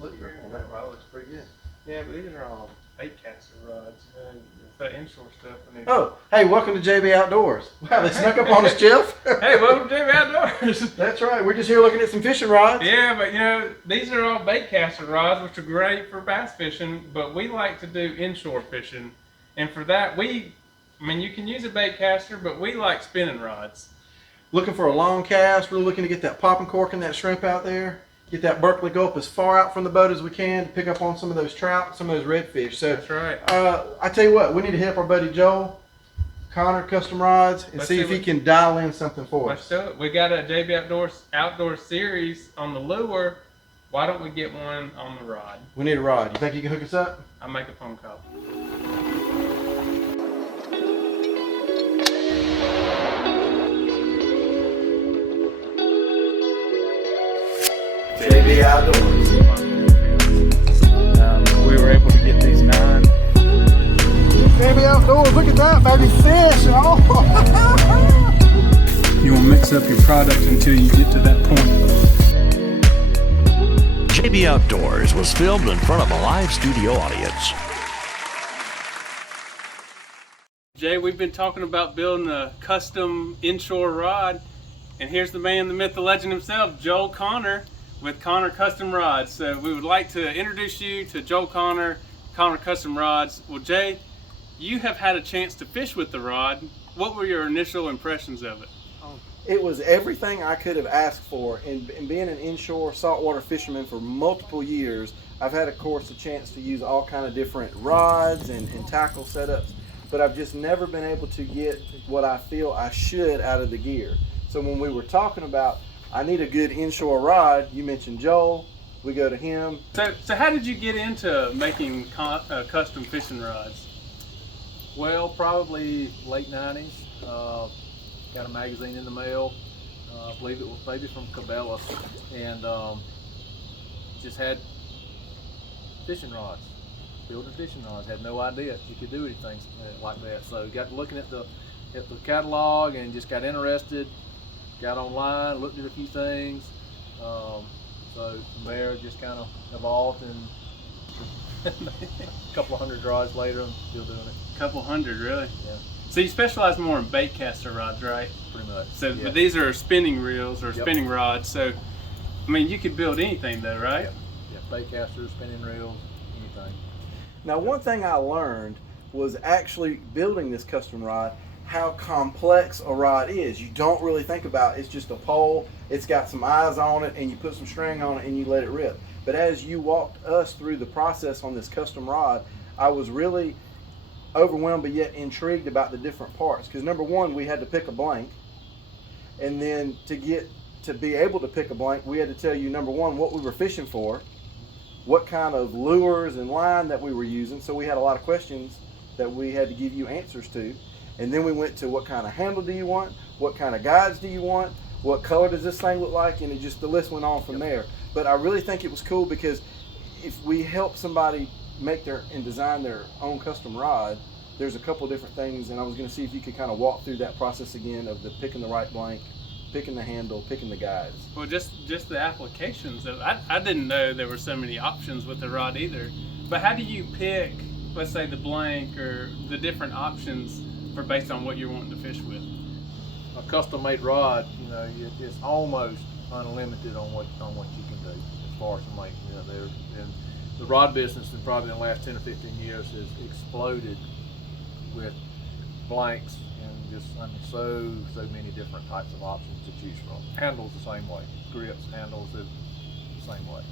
look good on that rod. Looks pretty good. Yeah, but these are all bait caster rods. It's that inshore stuff. Oh, hey, welcome to JB Outdoors. Wow, they snuck up on us, Jeff. Hey, welcome to JB Outdoors. That's right. We're just here looking at some fishing rods. Yeah, but you know, these are all bait caster rods, which are great for bass fishing, but we like to do inshore fishing. And for that, you can use a bait caster, but we like spinning rods. Looking for a long cast. We're looking to get that popping cork and that shrimp out there. Get that Berkeley gulp as far out from the boat as we can to pick up on some of those trout, some of those redfish. So that's right. I tell you what, we need to hit up our buddy Joel Connor Custom Rods and see if he can dial in something for us. Let's do it. We got a JB Outdoor series on the lure. Why don't we get one on the rod? We need a rod. You think you can hook us up? I'll make a phone call. JB Outdoors. We were able to get these 9. JB Outdoors, look at that, baby fish. Oh. You won't mix up your product until you get to that point. JB Outdoors was filmed in front of a live studio audience. Jay, we've been talking about building a custom inshore rod, and here's the man, the myth, the legend himself, Joel Connor, with Connor Custom Rods. So we would like to introduce you to Joel Connor Custom Rods. Well, Jay, you have had a chance to fish with the rod. What were your initial impressions of it? It was everything I could have asked for. And being an inshore saltwater fisherman for multiple years, I've had, of course, a chance to use all kind of different rods and tackle setups, but I've just never been able to get what I feel I should out of the gear. So when we were talking about I need a good inshore rod, you mentioned Joel, we go to him. So how did you get into making custom fishing rods? Well, probably late 90s. Got a magazine in the mail. I believe it was maybe from Cabela's, and just had fishing rods, building fishing rods. Had no idea you could do anything like that. So got looking at the catalog and just got interested. Got online, looked at a few things. So from there, just kind of evolved, and a couple of hundred rods later, I'm still doing it. A couple hundred, really? Yeah. So you specialize more in bait caster rods, right? Pretty much. So, yeah. but these are spinning reels or Yep. spinning rods. So, I mean, you could build anything, though, right? Yeah, bait casters, spinning reels, anything. Now, one thing I learned was actually building this custom rod, how complex a rod is. You don't really think about it's just a pole, it's got some eyes on it, and you put some string on it and you let it rip. But as you walked us through the process on this custom rod, I was really overwhelmed but yet intrigued about the different parts. Because number one, we had to pick a blank, and then to be able to pick a blank, we had to tell you, number one, what we were fishing for, what kind of lures and line that we were using. So we had a lot of questions that we had to give you answers to. And then we went to what kind of handle do you want, what kind of guides do you want, what color does this thing look like, and the list went on from there. But I really think it was cool because if we help somebody make and design their own custom rod, there's a couple different things, and I was going to see if you could kind of walk through that process again of the picking the right blank, picking the handle, picking the guides. Well, just the applications. I didn't know there were so many options with the rod either. But how do you pick, let's say, the blank or the different options based on what you're wanting to fish with? A custom-made rod, it's almost unlimited on what you can do as far as the length. And the rod business in probably the last 10 or 15 years has exploded with blanks and so many different types of options to choose from. Handles the same way, grips, handles the same way.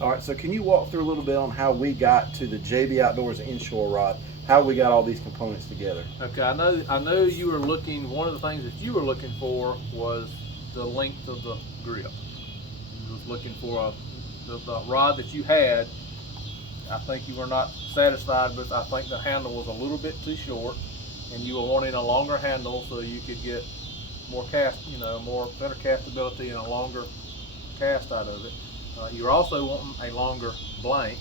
All right, so can you walk through a little bit on how we got to the JB Outdoors inshore rod, how we got all these components together? Okay, I know you were looking, one of the things that you were looking for was the length of the grip. You was looking for the rod that you had. I think you were not satisfied with, I think the handle was a little bit too short, and you were wanting a longer handle so you could get more cast, better castability and a longer cast out of it. You're also wanting a longer blank.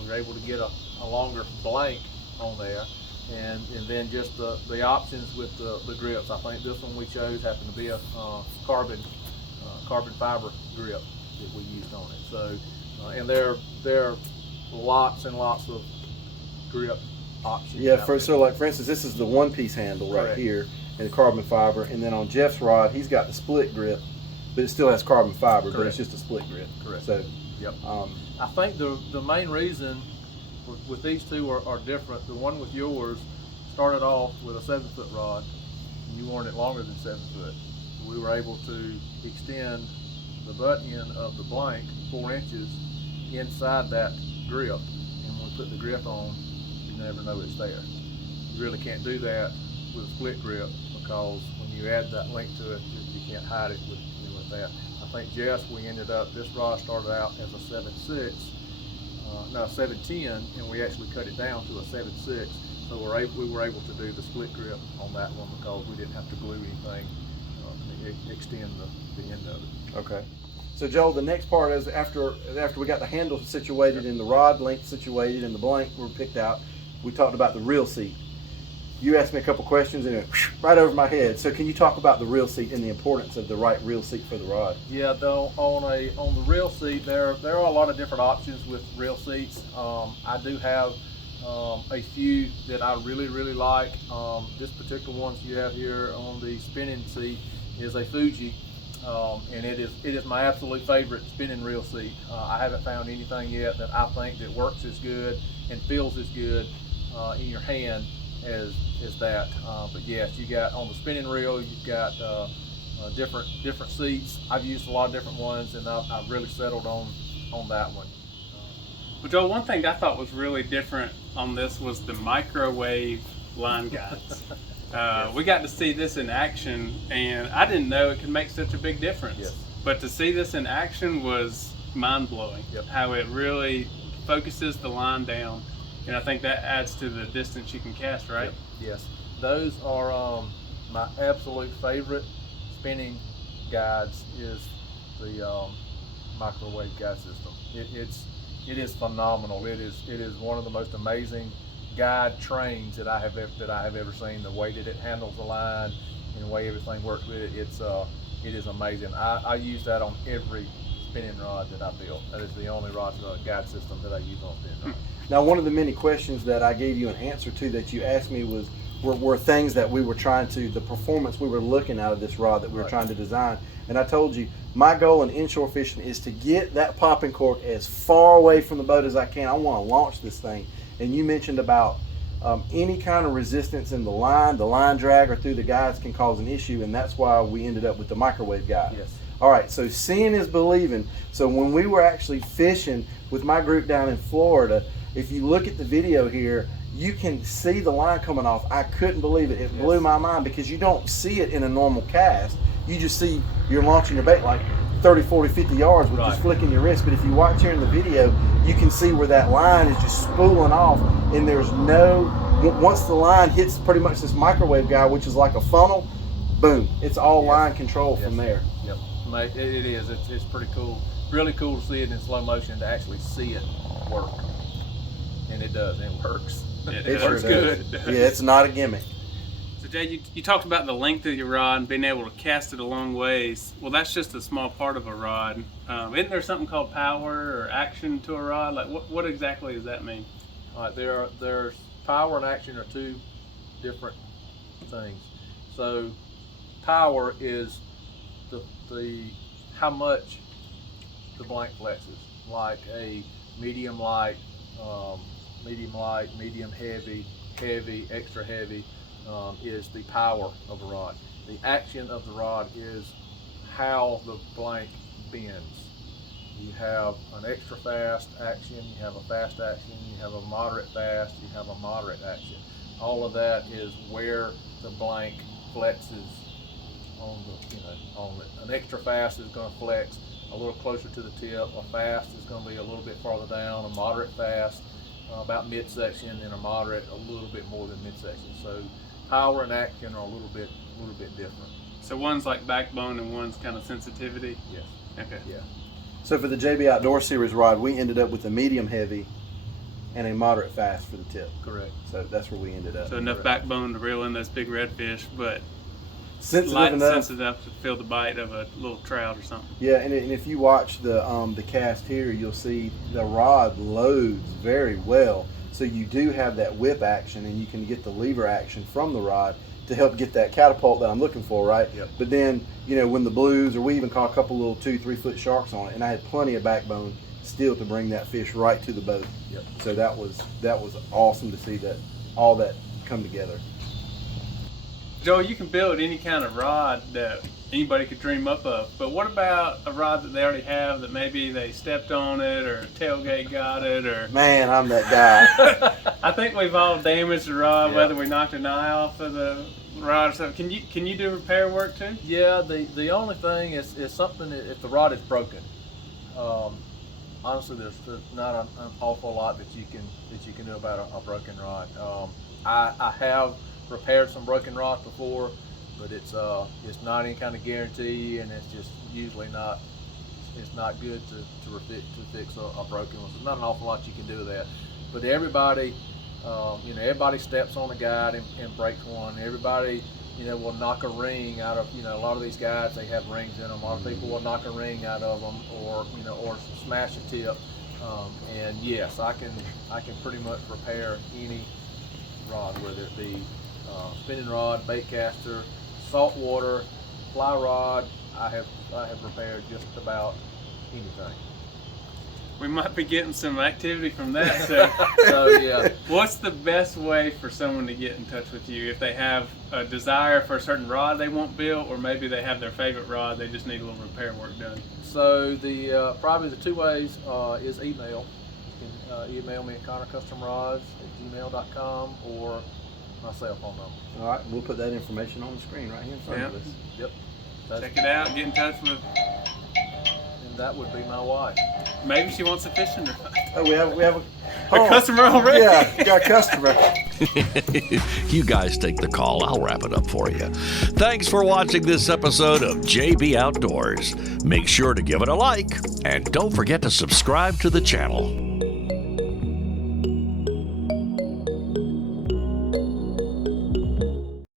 We were able to get a longer blank on there, and then just the options with the grips. I think this one we chose happened to be a carbon fiber grip that we used on it. So And there are lots and lots of grip options. Yeah, out there. so like for instance, this is the one-piece handle right Correct. here in the carbon fiber, and then on Jeff's rod, he's got the split grip, but it still has carbon fiber, but it's Correct. just a split grip. Correct. So, Yep. um, I think the main reason with these two are different. The one with yours started off with a 7-foot rod, and you wanted it longer than 7 foot. We were able to extend the butt end of the blank 4 inches inside that grip, and when we put the grip on, you never know it's there. You really can't do that with a split grip, because when you add that length to it, you can't hide it with that. I think we ended up, this rod started out as a 7.6, no, 7.10, and we actually cut it down to a 7.6. So we were able to do the split grip on that one, because we didn't have to glue anything to extend the end of it. okay. So Joel, the next part is after we got the handle situated and the rod length situated and the blank were picked out, we talked about the reel seat. You asked me a couple questions and it went right over my head. So can you talk about the reel seat and the importance of the right reel seat for the rod? Yeah, though on the reel seat, there are a lot of different options with reel seats. I do have a few that I really like. This particular one you have here on the spinning seat is a Fuji, and it is my absolute favorite spinning reel seat. I haven't found anything yet that I think that works as good and feels as good in your hand as that. But yes, you got on the spinning reel, you've got different seats. I've used a lot of different ones, and I've really settled on that one. Well, Joel, one thing I thought was really different on this was the microwave line guides. Yes. We got to see this in action, and I didn't know it could make such a big difference. Yes. But to see this in action was mind-blowing. Yep. How it really focuses the line down, and I think that adds to the distance you can cast, right? Yep. Yes, those are my absolute favorite spinning guides. Is the microwave guide system. It is phenomenal. It is one of the most amazing guide trains that I have ever seen. The way that it handles the line and the way everything works with it, it is amazing. I use that on every spinning rod that I build. That is the only guide system that I use on spinning rods. Now, one of the many questions that I gave you an answer to that you asked me were things that we were the performance we were looking out of this rod that we were Right. trying to design. And I told you, my goal in inshore fishing is to get that popping cork as far away from the boat as I can. I want to launch this thing. And you mentioned about any kind of resistance in the line drag or through the guides can cause an issue, and that's why we ended up with the microwave guide. Yes. All right, so seeing is believing. So when we were actually fishing with my group down in Florida, if you look at the video here, you can see the line coming off. I couldn't believe it. It Yes. blew my mind, because you don't see it in a normal cast. You just see you're launching your bait like 30, 40, 50 yards with Right. just flicking your wrist. But if you watch here in the video, you can see where that line is just spooling off, and there's once the line hits pretty much this microwave guide, which is like a funnel, boom, it's all Yes. line control from Yes. there. Yep, mate, it is. It's pretty cool. Really cool to see it in slow motion, to actually see it work. And it does. It works. It sure works does. good. Yeah, it's not a gimmick. So Jay, you talked about the length of your rod and being able to cast it a long ways. Well, that's just a small part of a rod. Isn't there something called power or action to a rod? Like what exactly does that mean? All right, there's power and action are two different things. So power is the how much the blank flexes, like a medium light, medium heavy, extra heavy, is the power of a rod. The action of the rod is how the blank bends. You have an extra fast action, you have a fast action, you have a moderate fast, you have a moderate action. All of that is where the blank flexes on it. An extra fast is going to flex a little closer to the tip. A fast is going to be a little bit farther down. A moderate fast about midsection, and a moderate a little bit more than midsection. So power and action are a little bit different. So one's like backbone and one's kind of sensitivity. Yes. Okay. Yeah. So for the JB Outdoor Series rod, we ended up with a medium heavy and a moderate fast for the tip. Correct. So that's where we ended up. So enough backbone to reel in those big redfish, but sensitive light enough. sensitive enough to feel the bite of a little trout or something. Yeah, and if you watch the cast here, you'll see the rod loads very well. So you do have that whip action, and you can get the lever action from the rod to help get that catapult that I'm looking for, right? Yep. But then, when the blues, or we even caught a couple little 2-3 foot sharks on it, and I had plenty of backbone still to bring that fish right to the boat. Yep. So that was awesome to see that all that come together. Joe, you can build any kind of rod that anybody could dream up of, but what about a rod that they already have that maybe they stepped on it or tailgate got it, or Man, I'm that guy. I think we've all damaged the rod, Yeah. whether we knocked an eye off of the rod or something. Can you do repair work too? Yeah, the only thing is something that if the rod is broken. Honestly, there's not an awful lot that you can do about a broken rod. I have repaired some broken rods before, but it's not any kind of guarantee, and it's just usually not. It's not good to fix a broken one. So not an awful lot you can do with that. But everybody, everybody steps on a guide and breaks one. Everybody, will knock a ring out of, a lot of these guides, they have rings in them. A lot of people will knock a ring out of them, or smash a tip. And yes, I can pretty much repair any rod, whether it be spinning rod, bait caster, saltwater, fly rod. I have repaired just about anything. We might be getting some activity from that. So, So yeah. what's the best way for someone to get in touch with you if they have a desire for a certain rod they want built, or maybe they have their favorite rod, they just need a little repair work done? So the probably the two ways is email. You can email me at connorcustomrods@gmail.com or my cell phone number. All right, we'll put that information on the screen right here in front of us. Yep. Check it out. Get in touch with. And that would be my wife. Maybe she wants a fishing rod. Oh, we have A customer already. Yeah, got a customer. You guys take the call. I'll wrap it up for you. Thanks for watching this episode of JB Outdoors. Make sure to give it a like, and don't forget to subscribe to the channel.